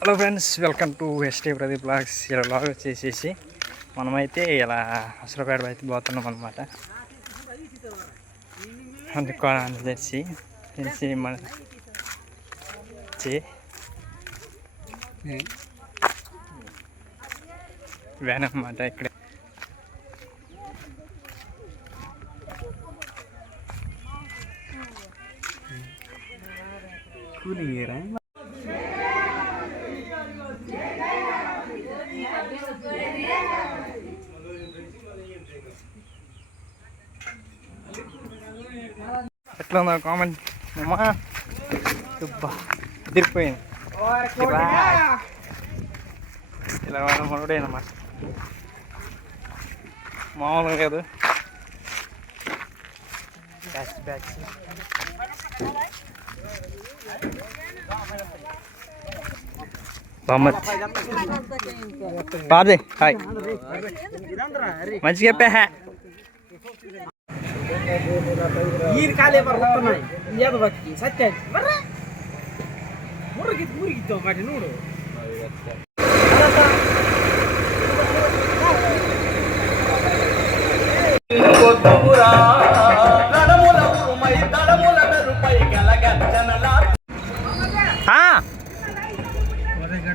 Hello friends, welcome to ST Pradeep blogs. ఇలా blog వచ్చేసేసి మనమైతే ఇలా హసరపేట అయితే పోతున్నాం అనమాట. అందుకని తెలిసి మన వ్యాన్ అనమాట. ఇక్కడ కూలింగ్ ఎట్లా ఉందో కామెంట్ అమ్మా. తిరిగిపోయింది ఇలా మనడేనమ్మా, మామూలుగా కాదు. బాదే హాయ్, మంచిగా చెప్పా. ನೋಡು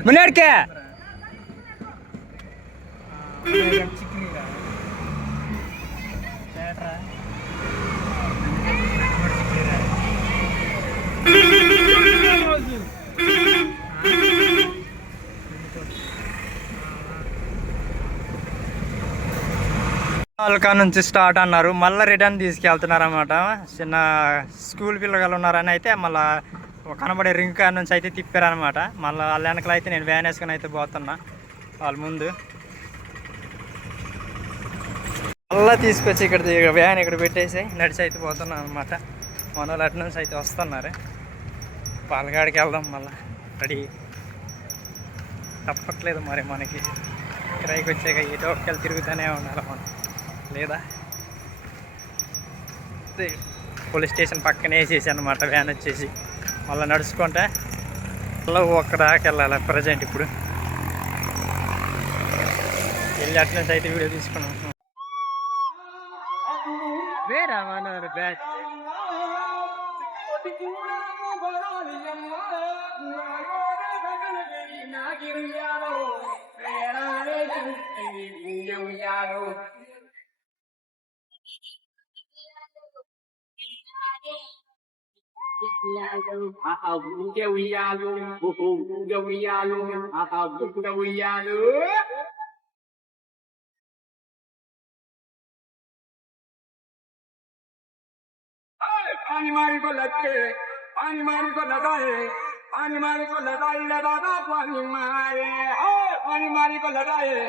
ಮುನ್ನಡೆಕೆ వాళ్ళకా నుంచి స్టార్ట్ అన్నారు, మళ్ళీ రిటర్న్ తీసుకెళ్తున్నారు అన్నమాట. చిన్న స్కూల్ పిల్లలు ఉన్నారని అయితే మళ్ళీ కనబడే రింగ్ కార్ నుంచి అయితే తిప్పారనమాట. మళ్ళీ వాళ్ళ వెనకలు అయితే నేను వ్యాన్ వేసుకొని అయితే పోతున్నా. వాళ్ళ ముందు మళ్ళీ తీసుకొచ్చి ఇక్కడ వ్యాన్ ఇక్కడ పెట్టేసి నడిచి అయితే పోతున్నాను అనమాట. మన వాళ్ళు అటు నుంచి అయితే వస్తున్నారు. పాలగాడికి వెళ్దాం మళ్ళీ. రెడీ తప్పట్లేదు మరి, మనకి కిరాయికి వచ్చాక ఏదో ఒకటి తిరుగుతూనే ఉండాలి మనం, లేదా పోలీస్ స్టేషన్ పక్కనే వేసేసి అనమాట వ్యాన్ వచ్చేసి. మళ్ళీ నడుచుకుంటే మళ్ళీ ఒక్క దాకా వెళ్ళాలి. ప్రజెంట్ ఇప్పుడు వెళ్ళి అటు నుంచి అయితే వీడియో తీసుకున్నాం. వేరా బ్యాచ్ पानी मारी को लगे, पानी मारी को लगाए, पानी मारी को लगाई लगाना पानी मारे, पानी मारी को लगाए,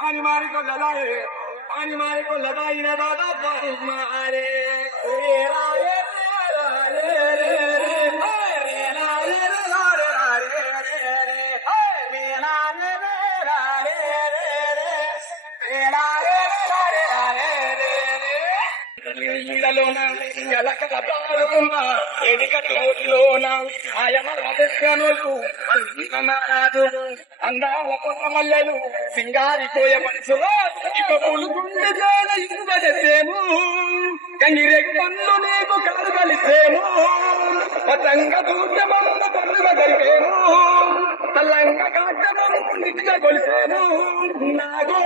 पानी मारी को लगाए, पानी मारी को लगाई लगाना पानी मारे. అందాల మల్లెలు సింగారిపోయే మనసులో ఇక పులుగుండె ఇసుకేము, కంగిరేగు పనులు నీకు కాదు కలిసేము, పతంగ దూర్యమన్న పండుగ జరిగేము, తల్లంగ కాటమను నిత్య కొలిసేము, నాగో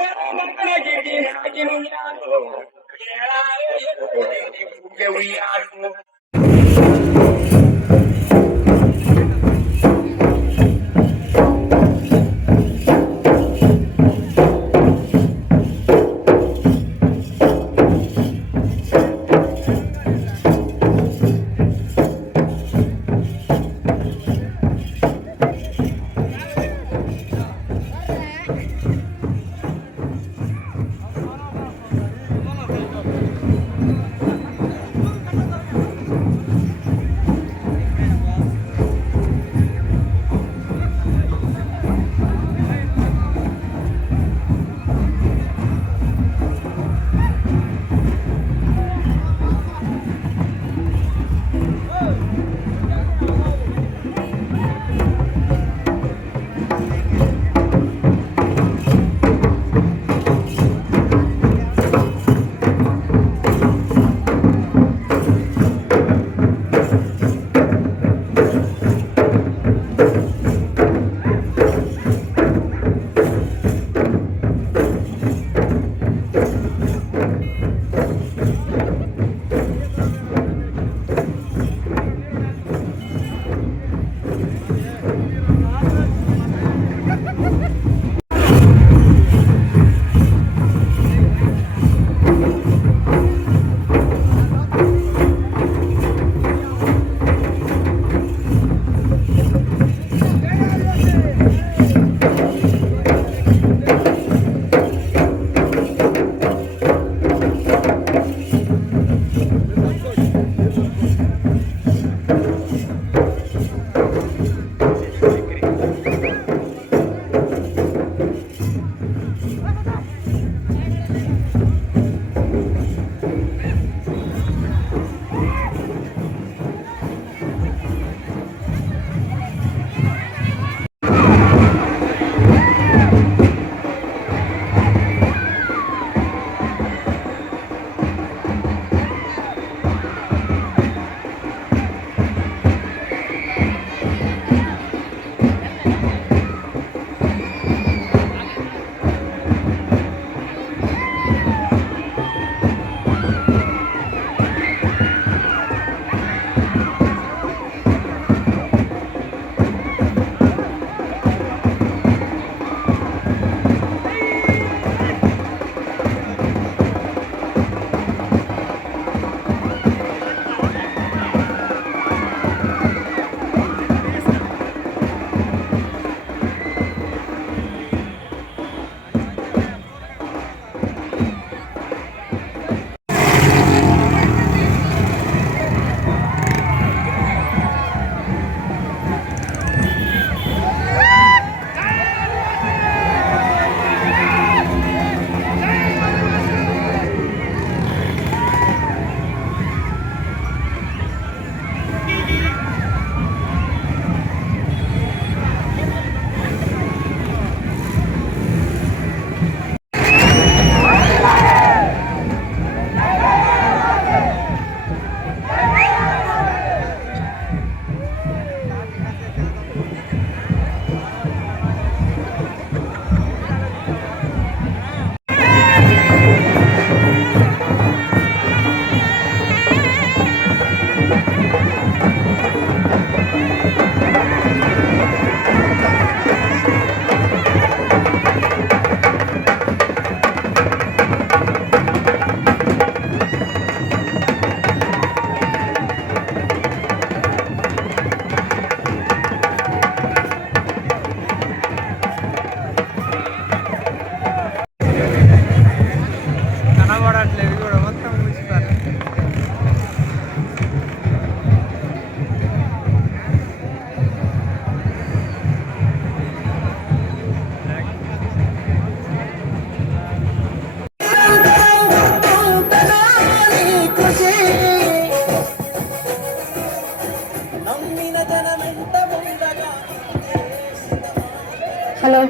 హలో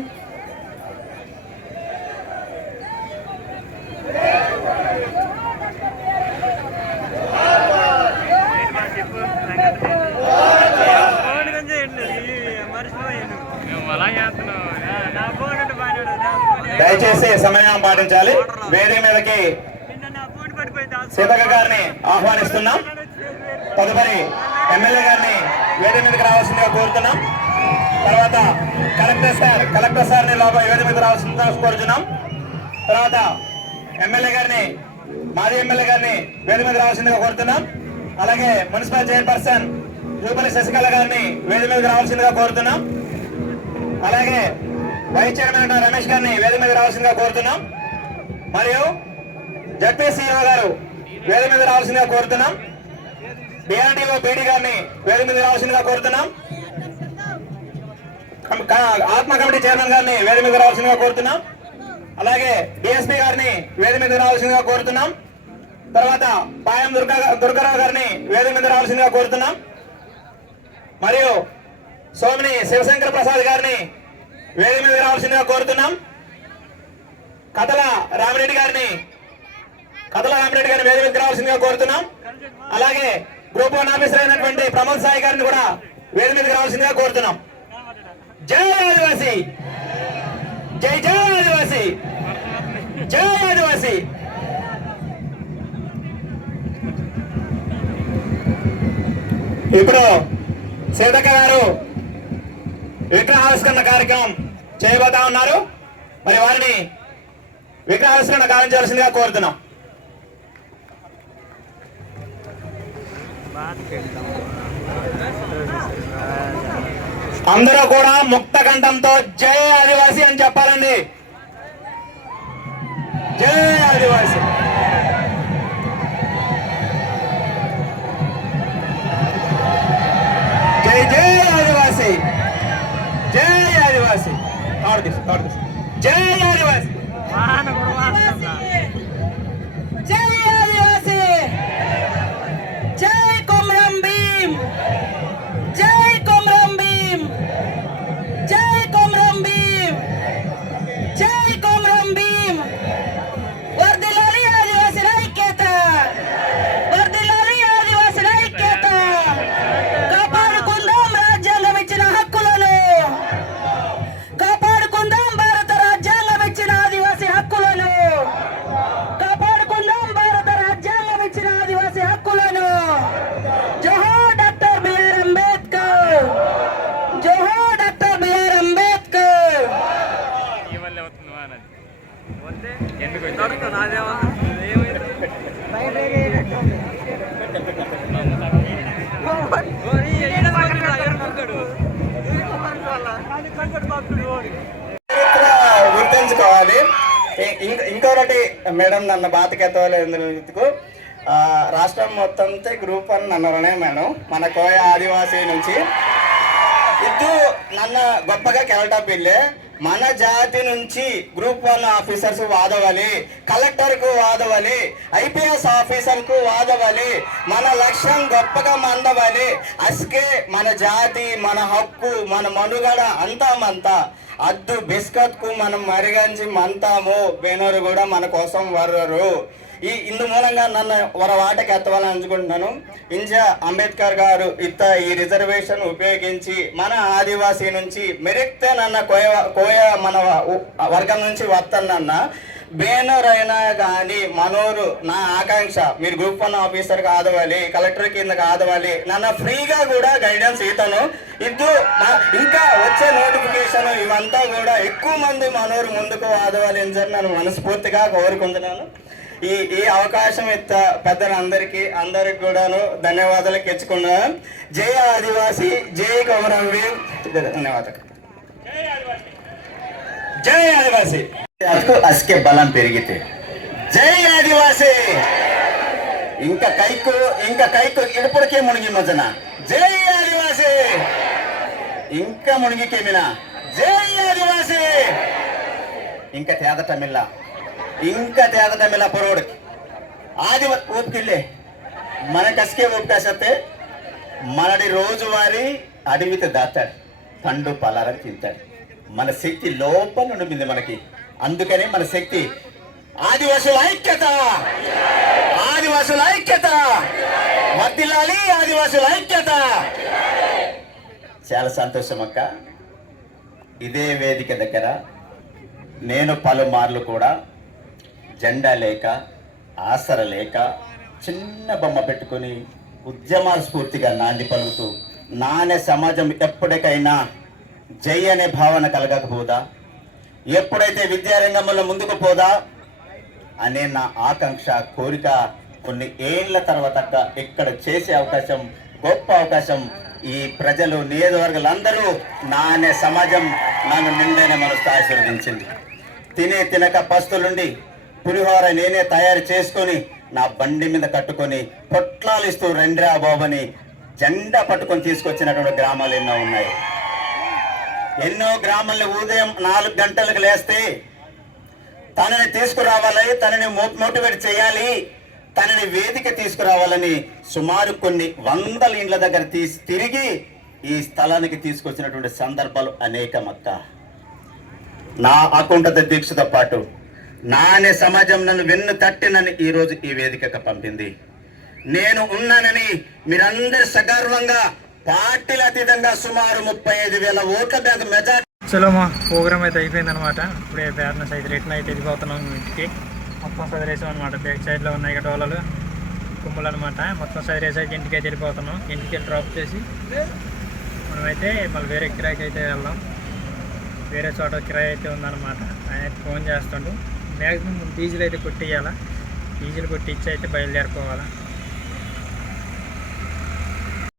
దయచేసి సమయం పాటించాలి. వేదిక మీదకి సీతక్క గారిని ఆహ్వానిస్తున్నాం. తదుపరి ఎమ్మెల్యే గారిని వేదిక మీదకి రావాల్సిందిగా కోరుతున్నాం. తర్వాత కలెక్టర్ సార్ని లోపల వేదిక మీద రావాల్సిందిగా కోరుతున్నాం. తర్వాత మాజీ ఎమ్మెల్యే గారిని వేదిక మీద రావాల్సిందిగా కోరుతున్నాం. అలాగే మున్సిపల్ చైర్పర్సన్ జూపల్లి శశికళ గారిని వేదిక మీదకి రావాల్సిందిగా కోరుతున్నాం. అలాగే వైస్ చైర్మన్ రమేష్ గారిని వేదిక మీద రావాల్సిందిగా కోరుతున్నాం. మరియు జడ్పీసీఓ గారు వేదిక మీద రావాల్సిందిగా కోరుతున్నాం. డిఆర్డీఓ బీడీ గారిని వేదిక మీద రావాల్సిందిగా కోరుతున్నాం. ఆత్మ కమిటీ చైర్మన్ గారిని వేదిక మీద రావాల్సిందిగా కోరుతున్నాం. అలాగే డిఎస్పీ గారిని వేదిక మీద రావాల్సిందిగా కోరుతున్నాం. తర్వాత పాయం దుర్గారావు గారిని వేదిక మీద రావాల్సిందిగా కోరుతున్నాం. మరియు సోమిని శివశంకర ప్రసాద్ గారిని వేదిక మీద రావాల్సిందిగా కోరుతున్నాం. కథల రామిరెడ్డి గారిని వేదిక మీద రావాల్సిందిగా కోరుతున్నాం. అలాగే గ్రూప్ 1 ఆఫీసర్ అయినటువంటి ప్రమోద్ సాయి గారిని కూడా వేదిక మీదకి రావాల్సిందిగా కోరుతున్నాం. జై ఆదివాసీ, జై జై ఆదివాసీ, జై ఆదివాసీ. ఇప్పుడు సీతక్క గారు విగ్రహావిష్కరణ కార్యక్రమం చేయబోతా ఉన్నారు. మరి వారిని విగ్రహావిష్కరణ గావించవలసిందిగా కోరుతున్నాం. అందరూ కూడా ముక్త కంఠంతో జై ఆదివాసీ అని చెప్పాలండి. జై ఆదివాసీ. జై జై ఆదివాసీ, జై ఆదివాసీ. జై ఆదివాసీ, జై ఆదివాసీ, జై కొమరం భీం, జై కొమరం భీం, జై కొమరం భీం, జై కొమరం భీం. వర్ధిల్లాలి ఆదివాసీల ఐక్యత, వర్ధిల్లాలి ఆదివాసీల ఐక్యత. కాపాడుకుందాం రాజ్యాంగం ఇచ్చిన హక్కులను, కాపాడుకుందాం భారత రాజ్యాంగం ఇచ్చిన ఆదివాసీ హక్కులను, కాపాడుకుందాం భారత రాజ్యాంగం ఇచ్చిన ఆదివాసీ హక్కులను. జోహార్ డాక్టర్ బిఆర్ అంబేద్కర్, జోహార్ డాక్టర్ బిఆర్ అంబేద్కర్. గుర్తుంచుకోవాలి. ఇంకొకటి మేడం నన్ను బాతకెత్తవలేదు. రాష్ట్రం మొత్తంతో గ్రూప్ 1 నన్నరనే మేడం మన కోయ ఆదివాసీ నుంచి ఇద్దు నన్న గొప్పగా కెలటపిల్లే. మన జాతి నుంచి గ్రూప్ 1 ఆఫీసర్స్ వాదవాలి, కలెక్టర్కు వాదవాలి, ఐపీఎస్ ఆఫీసర్కు వాదవాలి. మన లక్ష్యం గొప్పగా మందవాలి. అస్కే మన జాతి, మన హక్కు, మన మనుగడ అంతామంతా అద్దు బిస్కత్కు మనం మరిగంచి మంతాము బేనోరు కూడా మన కోసం వర్రరు. ఇందు మూలంగా నన్ను వాటకి ఎత్తవాలని అనుకుంటున్నాను. అంబేద్కర్ గారు ఈ రిజర్వేషన్ ఉపయోగించి మన ఆదివాసీ నుంచి మెరిక్తే నన్న కోయ మన వర్గం నుంచి వస్తానన్న బేనర్ అయినా కానీ మనోరు నా ఆకాంక్ష మీరు గ్రూప్ 1 ఆఫీసర్ కాదవాలి, కలెక్టర్ కింద కాదవాలి. నన్ను ఫ్రీగా కూడా గైడెన్స్ ఇతను ఇంకా వచ్చే నోటిఫికేషన్ ఇవంతా కూడా ఎక్కువ మంది మనోరు ముందుకు ఆదవాలి అని చెప్పి నన్ను మనస్ఫూర్తిగా కోరుకుంటున్నాను. ఈ అవకాశం ఇత్త పెద్దలందరికీ కూడాను ధన్యవాదాలు తెచ్చుకున్నాను. జై ఆదివాసీ, జై కొమరం భీం. ధన్యవాదాలు. జై ఆదివాసీ. అస్కే బలం పెరిగితే జై ఆదివాసీ. ఇంకా కైకు ఇప్పటికే మునిగి మజన జై ఆదివాసీ. ఇంకా మునిగికేమినా జై ఆదివాసీ. ఇంకా తేదటమిల్ల పొరోడికి ఆది ఓపికెళ్ళే మనకస్కే ఓపికేసతే మనడి రోజువారీ అడవితే దాతాడు, పండు పలారం తింటాడు. మన శక్తి లోపల ఉండింది మనకి. అందుకని మన శక్తి ఆదివాసుల ఐక్యత, ఆదివాసుల ఐక్యత, వర్ధిల్లాలి ఆదివాసుల ఐక్యత. చాలా సంతోషం అక్క. ఇదే వేదిక దగ్గర నేను పలుమార్లు కూడా జెండా లేక, ఆసర లేక, చిన్న బొమ్మ పెట్టుకొని ఉద్యమాల స్ఫూర్తిగా నాంది పలుకుతూ నానే సమాజం ఎప్పటికైనా జై అనే భావన కలగకపోదా, ఎప్పుడైతే విద్యారంగంలో ముందుకు పోదా అనే నా ఆకాంక్ష, కోరిక కొన్ని ఏళ్ల తర్వాత ఇక్కడ చేసే అవకాశం, గొప్ప అవకాశం ఈ ప్రజలు, నియోజకవర్గాలందరూ నానే సమాజం నన్ను నిండైన మనసుతో ఆశీర్వదించింది. తినక పస్తులుండి పులిహోర నేనే తయారు చేసుకొని నా బండి మీద కట్టుకొని పొట్లాలు ఇస్తూ రెండ్రా బాబని జెండా పట్టుకొని తీసుకొచ్చినటువంటి గ్రామాలు ఎన్నో ఉన్నాయి. ఎన్నో గ్రామాల్లో ఉదయం 4 గంటలకు లేస్తే తనని తీసుకురావాలి, తనని మోటివేట్ చేయాలి, తనని వేదిక తీసుకురావాలని సుమారు కొన్ని 100 ఇండ్ల దగ్గర తిరిగి ఈ స్థలానికి తీసుకొచ్చినటువంటి సందర్భాలు అనేకమక్క. నా అకుంఠత దీక్షతో పాటు నానే సమాజం నన్ను వెన్ను తట్టినని ఈరోజు ఈ వేదికకు పంపింది. నేను ఉన్నానని మీరందరూ సగర్వంగా పార్టీల అతీతంగా సుమారు 35,000 ఓట్ల బ్యాంక్ మెజార్టీ. చలో మా ప్రోగ్రామ్ అయితే అయిపోయింది అనమాట. ఇప్పుడే బ్యానర్స్ అయితే రిటర్న్ అయితే వెళ్ళిపోతున్నాం ఇంటికి. మొత్తం సదిరేసాం అనమాట. బ్యాక్ సైడ్లో ఉన్నాయి డోలలు, కుమ్ములు అనమాట. మొత్తం సదిరేసాక ఇంటికి అయితే వెళ్ళిపోతున్నాం. ఇంటికి డ్రాప్ చేసి మనమైతే మళ్ళీ వేరే కిరాయికి అయితే వెళ్దాం. వేరే చోట కిరాయి అయితే ఉందన్నమాట. ఆయన అయితే ఫోన్ చేస్తుండు. మ్యాక్సిమం డీజిల్ అయితే కొట్టియాలా, డీజిల్ కొట్టి ఇచ్చి అయితే బయలుదేరిపోవాలా.